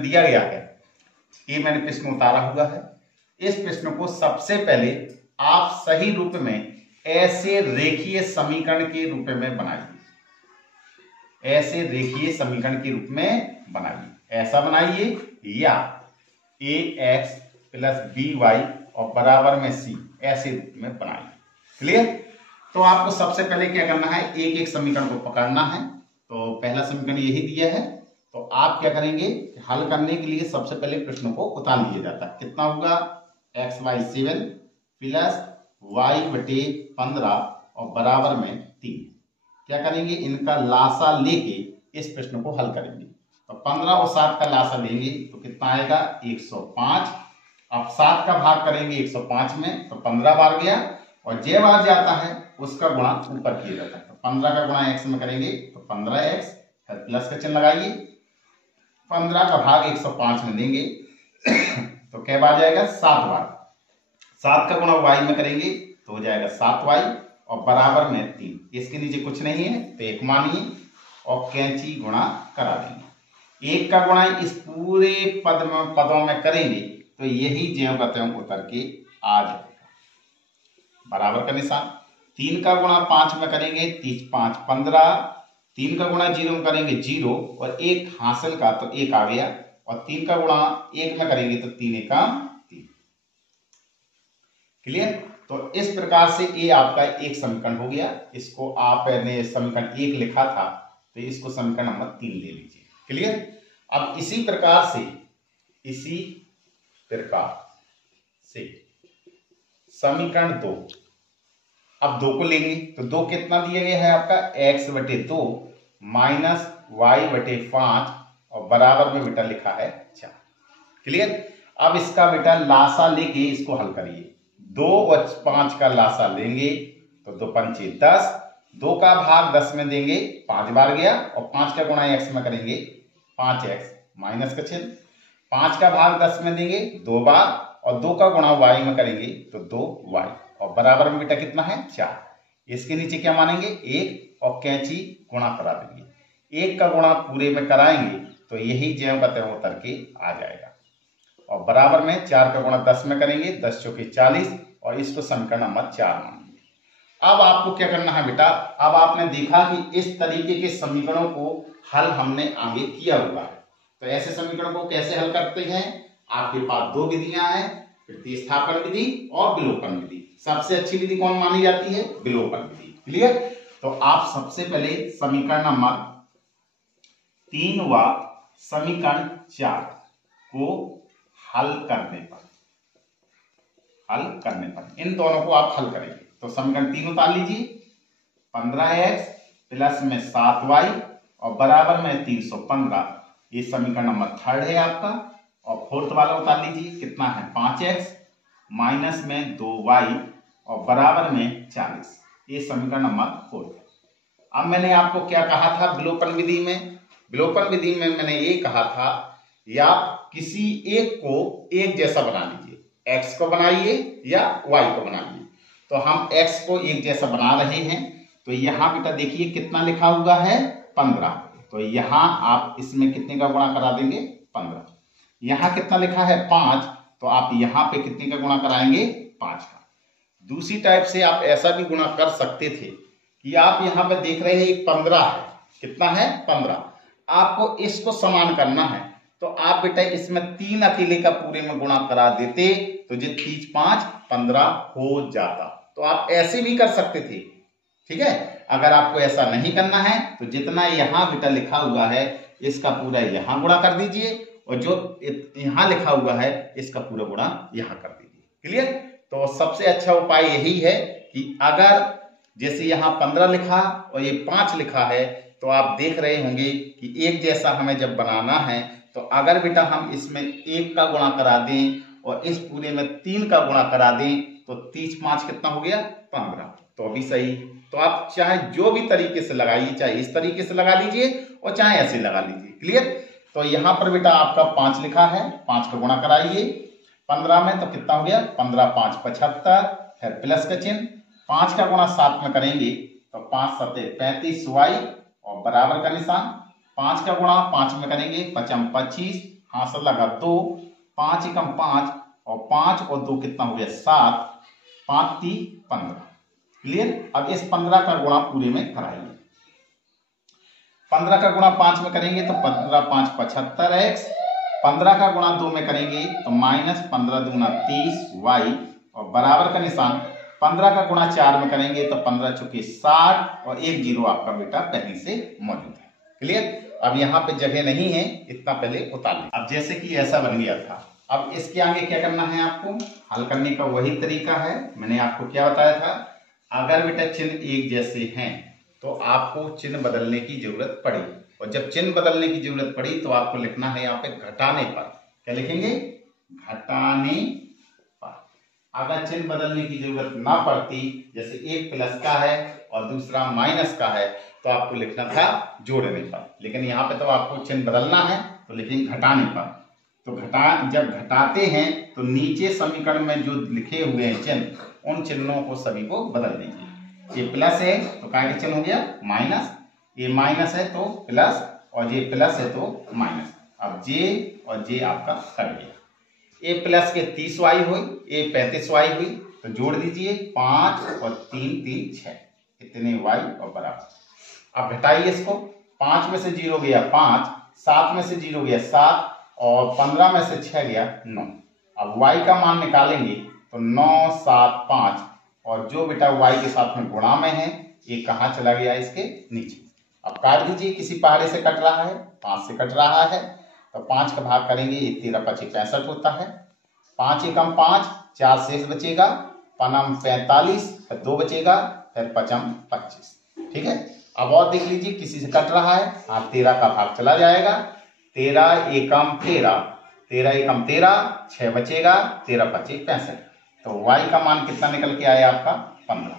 दिया गया है, ये मैंने प्रश्न उतारा हुआ है। इस प्रश्न को सबसे पहले आप सही रूप में ऐसे रेखीय समीकरण के रूप में बनाइए, ऐसे रेखीय समीकरण के रूप में बनाइए। ऐसा बनाइए या ax प्लस by और बराबर में c, ऐसे रूप में बनाइए। क्लियर? तो आपको सबसे पहले क्या करना है, एक एक समीकरण को पकड़ना है। तो पहला समीकरण यही दिया है, तो आप क्या करेंगे, हल करने के लिए सबसे पहले प्रश्न को उतार लिया जाता है। कितना होगा, x/7 प्लस y/15 और बराबर में 3। क्या करेंगे, इनका लासा लेके इस प्रश्न को हल करेंगे। तो 15 और 7 का लासा लेंगे तो कितना आएगा, 105। अब 7 का भाग करेंगे 105 में तो 15 बार गया, और जे बार जाता है उसका गुणा ऊपर किया जाता है। तो 15 का गुणा x में करेंगे तो 15x, फिर प्लस का चिन्ह लगाइए, 15 का भाग 105 में देंगे तो क्या बार जाएगा, 7 बार। 7 का गुणा y में करेंगे तो हो जाएगा 7y और बराबर में 3। इसके नीचे कुछ नहीं है तो एक मानिए और कैंची गुणा करा देंगे। एक का गुणा इस पूरे पदों में करेंगे तो यही ज्यों का त्यों उतर के आ जाएगा, बराबर का निशान। 3 का गुणा 5 में करेंगे 30 5 15, 3 का गुणा 0 में करेंगे 0 और 1 हासिल का तो 1 आ गया, और 3 का गुणा 1 में करेंगे तो 3 एका 3। क्लियर? तो इस प्रकार से ये आपका एक समीकरण हो गया। इसको आपने समीकरण 1 लिखा था तो इसको समीकरण नंबर 3 ले लीजिए। क्लियर? अब इसी प्रकार से समीकरण 2, अब 2 को लेंगे तो 2 कितना दिया गया है आपका, x/2 माइनस y/5 और बराबर में बेटा लिखा है 4। क्लियर? अब इसका बेटा लासा लेके इसको हल करिए। 2 और 5 का लासा लेंगे तो 2 पंचे 10, 2 का भाग 10 में देंगे 5 बार गया, और 5 का गुणा x में करेंगे 5x माइनस का चिन्ह, 5 का भाग 10 में देंगे 2 बार, और 2 का गुणा y में करेंगे तो 2y और बराबर में बेटा कितना है 4। इसके नीचे क्या मानेंगे 1 और कैंची गुणा करा देंगे। 1 का गुणा पूरे में कराएंगे तो यही ज्यों का त्यों उतर के आ जाएगा, और बराबर में 4 का गुणा 10 में करेंगे 10 चौके 40 और इसको समीकरण नंबर 4 मानेंगे। अब आपको क्या करना है बेटा, अब आपने देखा कि इस तरीके के समीकरणों को हल हमने आगे किया हुआ है। तो ऐसे समीकरणों को कैसे हल करते हैं, आपके पास 2 विधियां हैं, प्रतिस्थापन विधि और विलोपन विधि। सबसे अच्छी विधि कौन मानी जाती है, विलोपन विधि। क्लियर? तो आप सबसे पहले समीकरण नंबर 3 व समीकरण 4 को हल करने पर इन दोनों को आप हल करेंगे। तो समीकरण 3 उतार लीजिए, 15x प्लस में 7y और बराबर में 315, ये समीकरण नंबर 3 है आपका। और 4th वाला उतार लीजिए, कितना है 5x माइनस में 2y और बराबर में 40, ये समीकरण नंबर 4 है। अब मैंने आपको क्या कहा था विलोपन विधि में, विलोपन विधि में मैंने ये कहा था या किसी एक को एक जैसा बना लीजिए, x को बनाइए या y को बनाइए। तो हम x को एक जैसा बना रहे हैं, तो यहाँ बेटा देखिए कितना लिखा हुआ है 15, तो यहाँ आप इसमें कितने का गुणा करा देंगे 15। यहाँ कितना लिखा है 5, तो आप यहाँ पे कितने का गुणा कराएंगे 5 का। दूसरी टाइप से आप ऐसा भी गुणा कर सकते थे कि आप यहाँ पे देख रहे हैं एक 15 है, कितना है 15, आपको इसको समान करना है तो आप बेटा इसमें 3 अकेले का पूरे में गुणा करा देते तो जो 30 5 15 हो जाता। तो आप ऐसे भी कर सकते थे, ठीक है। अगर आपको ऐसा नहीं करना है तो जितना यहाँ बेटा लिखा हुआ है इसका पूरा यहाँ गुणा कर दीजिए, और जो यहाँ लिखा हुआ है इसका पूरा गुणा यहाँ कर दीजिए। क्लियर? तो सबसे अच्छा उपाय यही है कि अगर जैसे यहाँ 15 लिखा और ये 5 लिखा है तो आप देख रहे होंगे कि एक जैसा हमें जब बनाना है तो अगर बेटा हम इसमें 1 का गुणा करा दें और इस पूरे में 3 का गुणा करा दें तो 30 5 कितना हो गया 15, तो अभी सही। तो आप चाहे जो भी तरीके से लगाइए, चाहे इस तरीके से लगा लीजिए और चाहे ऐसे लगा लीजिए। क्लियर? तो यहाँ पर बेटा आपका 5 लिखा है, 5 का गुणा कराइए 15 में तो कितना हो गया 15 5 75, फिर प्लस का चिन्ह, 5 का गुणा 7 में करेंगे तो 5 7 35y और बराबर का निशान, 5 का गुणा 5 में करेंगे 5 25 हासिल लगा 2, 5 एकम 5 और 5 और 2 कितना हो गया 7, 5 3 15। क्लियर। अब इस 15 का गुणा पूरे में कराइए। 15 का गुणा 5 में करेंगे तो 15 5 75x, 15 का गुणा 2 में करेंगे तो माइनस 15 दूना 30y और बराबर का निशान 15 का गुणा 4 में करेंगे तो 15 चौके 60 और 1 जीरो आपका बेटा पहले से मौजूद है। क्लियर। अब यहाँ पे जगह नहीं है, इतना पहले उतार लें। अब जैसे कि ऐसा बन गया था, अब इसके आगे क्या करना है आपको, हल करने का वही तरीका है। मैंने आपको क्या बताया था, अगर बेटा चिन्ह एक जैसे हैं तो आपको चिन्ह बदलने की जरूरत पड़ी, और जब चिन्ह बदलने की जरूरत पड़ी तो आपको लिखना है यहाँ पे घटाने पर। क्या लिखेंगे, घटाने पर। अगर चिन्ह बदलने की जरूरत ना पड़ती, जैसे एक प्लस का है और दूसरा माइनस का है, तो आपको लिखना था जोड़ने पर, लेकिन यहाँ पे तो आपको चिन्ह बदलना है तो लिखेंगे घटाने पर। तो जब घटाते हैं तो नीचे समीकरण में जो लिखे हुए हैं चिन्ह, उन चिन्हों को सभी को बदल दीजिए। ये प्लस है तो क्या के चिन्ह हो गया माइनस, ये माइनस है तो प्लस, और ये प्लस है तो माइनस। अब जे और जे आपका कट गया। ए प्लस के 30y हुई, ए 35y हुई, तो जोड़ दीजिए 5 और 3 3 6, इतने y और बराबर। अब घटाइए इसको, 5 में से 0 गया 5, 7 में से 0 गया 7 और 15 में से 6 गया 9। अब y का मान निकालेंगे तो 9 7 5, और जो बेटा y के साथ में गुणा में है ये कहाँ चला गया, इसके नीचे। अब काट दीजिए, किसी पहाड़े से कट रहा है, 5 से कट रहा है, तो 5 का भाग करेंगे, ये 13 5 65 होता है। 5 एकम 5, 4 शेष बचेगा, पनम 45, फिर 2 बचेगा, फिर पचम 25। ठीक है। अब और देख लीजिए, किसी से कट रहा है, हाँ 13 का भाग चला जाएगा, 13 एकम 13, 13 एकम 13, 6 बचेगा, 13 5 65। तो y का मान कितना निकल के आया आपका 15।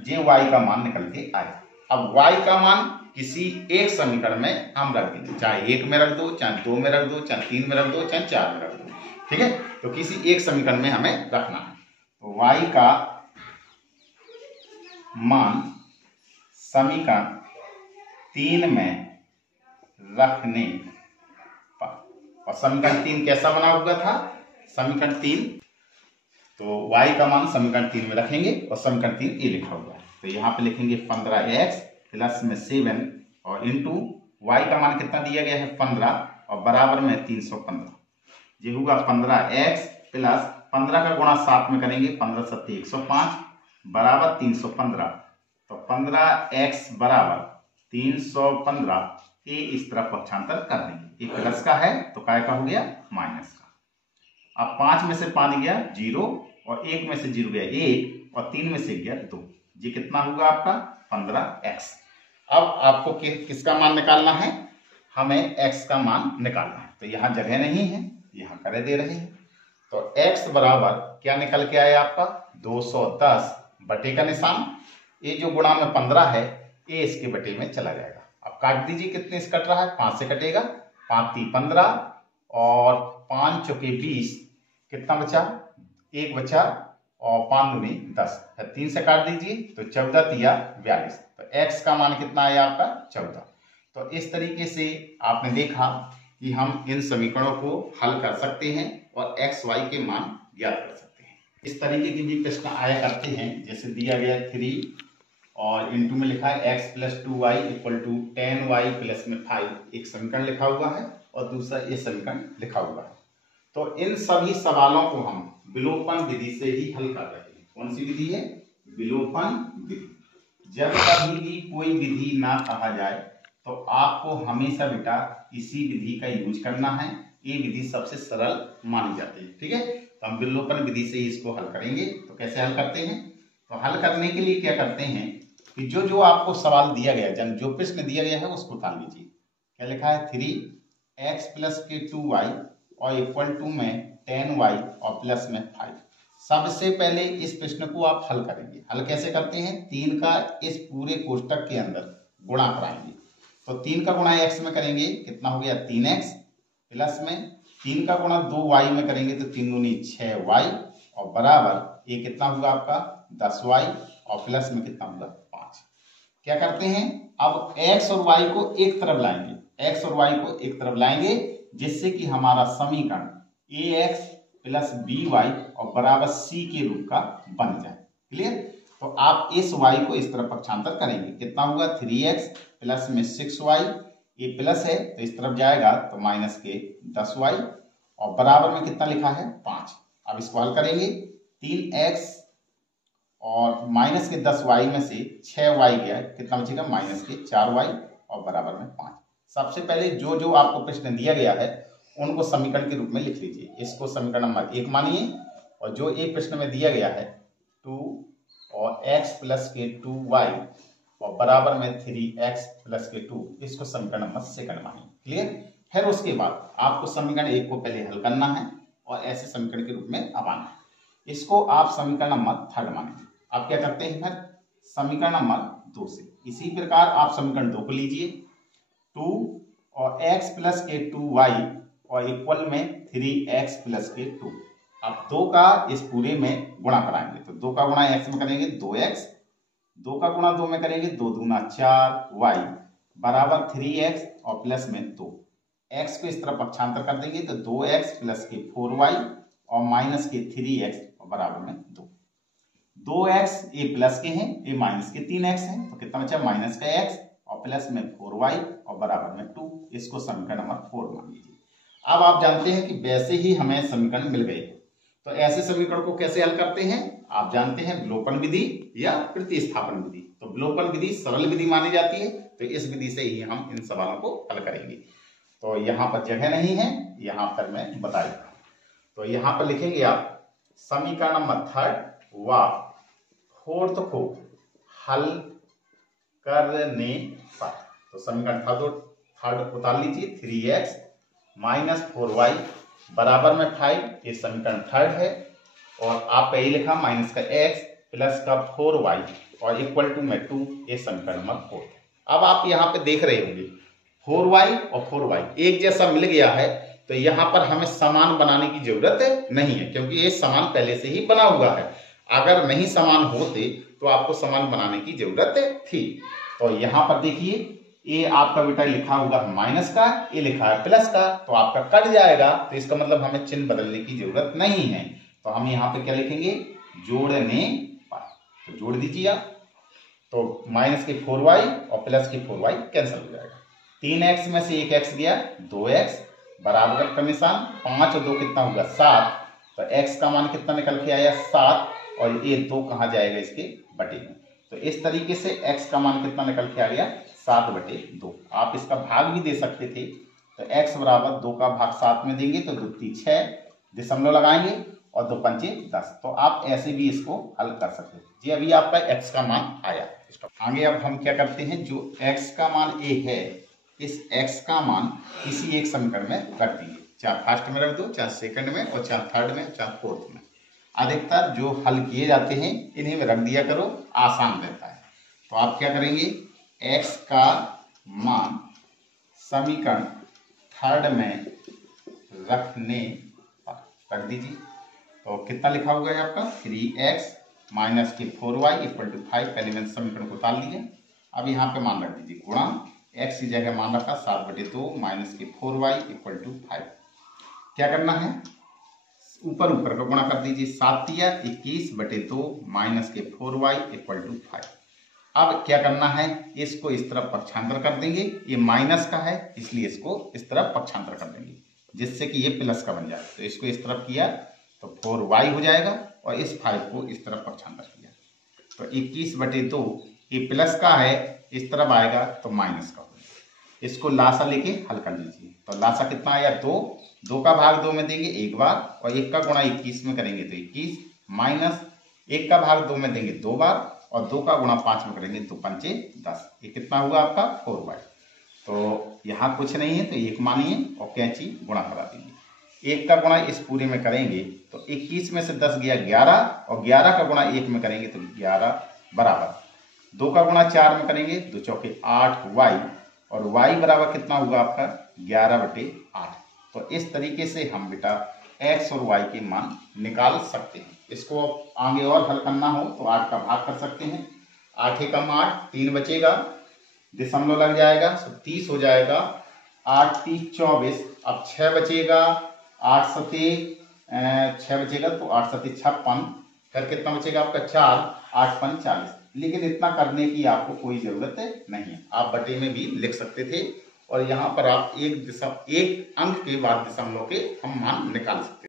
ये y का मान निकल के आया। अब y का मान किसी एक समीकरण में हम रख देंगे, चाहे 1 में रख दो, चाहे 2 में रख दो, चाहे 3 में रख दो, चाहे 4 में रख दो। ठीक है। तो किसी एक समीकरण में हमें रखना है। तो y का मान समीकरण 3 में रखने पर, और समीकरण 3 कैसा बना हुआ था, समीकरण 3, तो y का मान समीकरण 3 में रखेंगे और समीकरण 3 ये लिखा हुआ है। तो यहाँ पे लिखेंगे 15x प्लस में 7 और इंटू y का मान कितना दिया गया है 15 और बराबर में 315। ये होगा 15x प्लस 15 का गुणा 7 में करेंगे, 15 7 105 बराबर 315। तो 15x बराबर 315 के इस तरफ पक्षांतर कर देंगे। ये प्लस का है तो काय का हो गया माइनस का। अब 5 में से 5 गया 0 और 1 में से 0 गया 1 और 3 में से गया 2। ये कितना होगा आपका 15x। अब आपको किसका मान निकालना है, हमें x का मान निकालना है। तो यहाँ जगह नहीं है, यहाँ करे दे रहे हैं। तो x बराबर क्या निकल के आया आपका 210 बटे का निशान, ये जो गुणा में 15 है ये इसके बटे में चला जाएगा। अब काट दीजिए, कितने से कट रहा है 5 से कटेगा, 5 3 15 और 5 चौके 20, कितना बचा 1 बचा और 5 दूनी 10, 3 से काट दीजिए तो 14 तिया 42। तो x का मान कितना आया आपका 14। तो इस तरीके से आपने देखा कि हम इन समीकरणों को हल कर सकते हैं और x y के मान ज्ञात कर सकते हैं। इस तरीके के भी प्रश्न आया करते हैं, जैसे दिया गया 3 और इंटू में लिखा है x plus 2y equal to 10y plus में 5, एक समीकरण लिखा हुआ है और दूसरा ये समीकरण लिखा हुआ है। तो इन सभी सवालों को हम विलोपन विधि से ही हल कर रहे हैं। कौन सी विधि है, विलोपन विधि। जब कभी भी कोई विधि ना कहा जाए तो आपको हमेशा बेटा इसी विधि का यूज करना है। ये विधि सबसे सरल मानी जाती है। ठीक है। तो हम विलोपन विधि से इसको हल करेंगे। तो कैसे हल करते हैं, तो हल करने के लिए क्या करते हैं कि जो आपको सवाल दिया गया, जो प्रश्न दिया गया है उसको उतार लीजिए। क्या लिखा है 3x प्लस के 2y और इक्वल टू में 10y और प्लस में 5। सबसे पहले इस प्रश्न को आप हल करेंगे। हल कैसे करते हैं, 3 का इस पूरे कोष्टक के अंदर गुणा कराएंगे। तो 3 का गुणा x में करेंगे, कितना हो गया 3x प्लस में 3 का गुणा 2y में करेंगे तो 3 दूनी 6y और बराबर ये कितना होगा आपका 10y और प्लस में कितना होगा 5। क्या करते हैं, अब x और y को एक तरफ लाएंगे, x और y को एक तरफ लाएंगे जिससे कि हमारा समीकरण ax प्लस by और बराबर c के रूप का बन जाए। क्लियर? तो आप इस y को इस तरफ पक्षांतर करेंगे, कितना होगा 3x प्लस में 6y, ये प्लस है तो इस तरफ जाएगा तो माइनस के 10y और बराबर में कितना लिखा है 5। अब इसको हल करेंगे, 3x और माइनस के 10y में से 6y गया, कितना बचेगा माइनस के 4y और बराबर में 5। सबसे पहले जो जो आपको प्रश्न दिया गया है उनको समीकरण के रूप में लिख लीजिए। इसको समीकरण नंबर 1 मानिए और जो एक प्रश्न में दिया गया है 2 और x प्लस के 2y और बराबर में 3x प्लस के 2, इसको समीकरण नंबर 2 मानिए। क्लियर? फिर उसके बाद आपको समीकरण 1 को पहले हल करना है और ऐसे समीकरण के रूप में अब आना है। इसको आप समीकरण नंबर 3 मानेंगे। आप क्या करते हैं फिर समीकरण नंबर 2 से इसी प्रकार आप समीकरण 2 को लीजिए, 2 और x प्लस के 2y और इक्वल में 3x प्लस के 2। अब 2 का इस पूरे में गुणा कराएंगे तो 2 का गुणा x में करेंगे 2x, 2 का गुणा 2 में करेंगे 2 दूना 4y बराबर 3x और प्लस में 2। x को इस तरफ पक्षांतर कर देंगे तो 2x प्लस के 4y और माइनस के 3x और बराबर में 2। 2x ये प्लस के हैं, ये माइनस के 3x है तो कितना बचा माइनस का x और प्लस में 4y और बराबर में 2। इसको समीकरण नंबर 4 मान लीजिए। अब आप जानते हैं कि वैसे ही हमें समीकरण मिल गए, तो ऐसे समीकरण को कैसे हल करते हैं आप जानते हैं, विलोपन विधि या प्रतिस्थापन विधि। तो विलोपन विधि सरल विधि मानी जाती है, तो इस विधि से ही हम इन सवालों को हल करेंगे। तो यहाँ पर जगह नहीं है, यहाँ पर मैं बता देता हूँ। तो यहाँ पर लिखेंगे आप समीकरण नंबर 3 व 4th को हल करने पर। तो समीकरण 3 उतार लीजिए, 3x माइनस 4y बराबर में 5, ये समीकरण 3 है। और आपका ये लिखा माइनस का x प्लस का 4y और इक्वल टू में 2, ये समीकरण नंबर 4 है। अब आप यहाँ पे देख रहे होंगे 4y और 4y एक जैसा मिल गया है, तो यहाँ पर हमें समान बनाने की जरूरत नहीं है क्योंकि ये समान पहले से ही बना हुआ है। अगर नहीं समान होते तो आपको समान बनाने की जरूरत थी। तो यहाँ पर देखिए ये आपका बेटा लिखा होगा माइनस का, ये लिखा है प्लस का, तो आपका कट जाएगा, तो इसका मतलब हमें चिन्ह बदलने की जरूरत नहीं है। तो हम यहाँ पे क्या लिखेंगे जोड़ने पर, तो जोड़ दीजिए आप। तो माइनस के 4y और प्लस के 4y कैंसिल हो जाएगा। 3x में से 1x गया 2x बराबर का निशान, 5 और 2 कितना होगा 7। तो x का मान कितना निकल के आया 7 और ये 2 कहाँ जाएगा इसके बटे में। तो इस तरीके से x का मान कितना निकल के आ गया 7/2। आप इसका भाग भी दे सकते थे, तो x बराबर 2 का भाग 7 में देंगे तो 2 × 6 दशमलव लगाएंगे और 2 × 5 = 10। तो आप ऐसे भी इसको हल कर सकते हैं जी। अभी आपका x का मान आया। आगे अब हम क्या करते हैं, जो x का मान a है, इस x का मान किसी एक समीकरण में रख दीजिए, चाहे फर्स्ट में रख दो, चाहे सेकंड में, और चाहे थर्ड में, चाहे फोर्थ में। अधिकतर जो हल किए जाते हैं इन्हीं में रख दिया करो, आसान रहता है। तो आप क्या करेंगे, x का मान समीकरण 3 में रखने पर रख दीजिए। तो कितना लिखा होगा है आपका 3x माइनस के 4y इक्वल टू 5। पहले मैंने समीकरण को उतार लिया। अब यहाँ पे मान रख दीजिए, गुणा x की जगह मान रखा 7/2 माइनस के 4y इक्वल टू 5। क्या करना है, ऊपर ऊपर का गुणा कर दीजिए, 7 × 21/2 माइनस के 4y इक्वल टू 5। अब क्या करना है, इसको इस तरफ पक्षांतर कर देंगे, ये माइनस का है इसलिए इसको इस तरफ पक्षांतर कर देंगे जिससे कि ये प्लस का बन जाए। तो इसको इस तरफ किया तो 4y हो जाएगा और इस 5 को इस तरफ पक्षांतर किया तो 21/2, ये प्लस का है, इस तरफ आएगा तो माइनस का होगा। इसको लासा लेके हल कर लीजिए। तो लासा कितना आया 2 का भाग 2 में देंगे 1 बार और 1 का गुणा 21 में करेंगे तो 21 माइनस 1 का भाग 2 में देंगे 2 बार और 2 का गुणा 5 में करेंगे तो 5 × 10। ये कितना हुआ आपका 4y। तो यहाँ कुछ नहीं है तो 1 मानिए और कैंची गुणा करा दीजिए। 1 का गुणा इस पूरे में करेंगे तो 21 में से 10 गया 11 और 11 का गुणा 1 में करेंगे तो 11 बराबर 2 का गुणा 4 में करेंगे 2 × 4 = 8y और y बराबर कितना होगा आपका 11/8। तो इस तरीके से हम बेटा x और y के मान निकाल सकते हैं। इसको आगे और हल करना हो तो 8 का भाग कर सकते हैं, 8 × 8 3 बचेगा, दशमलव लग जाएगा तो 30 हो जाएगा, 8 × 30 = 24, अब 6 बचेगा, 8 सते 6 बचेगा तो 8 सते 56, फिर कितना बचेगा आपका 4, 8 पन 40। लेकिन इतना करने की आपको कोई जरूरत नहीं है, आप बटे में भी लिख सकते थे और यहाँ पर आप एक अंक के बाद दशमलव के हम मान निकाल सकते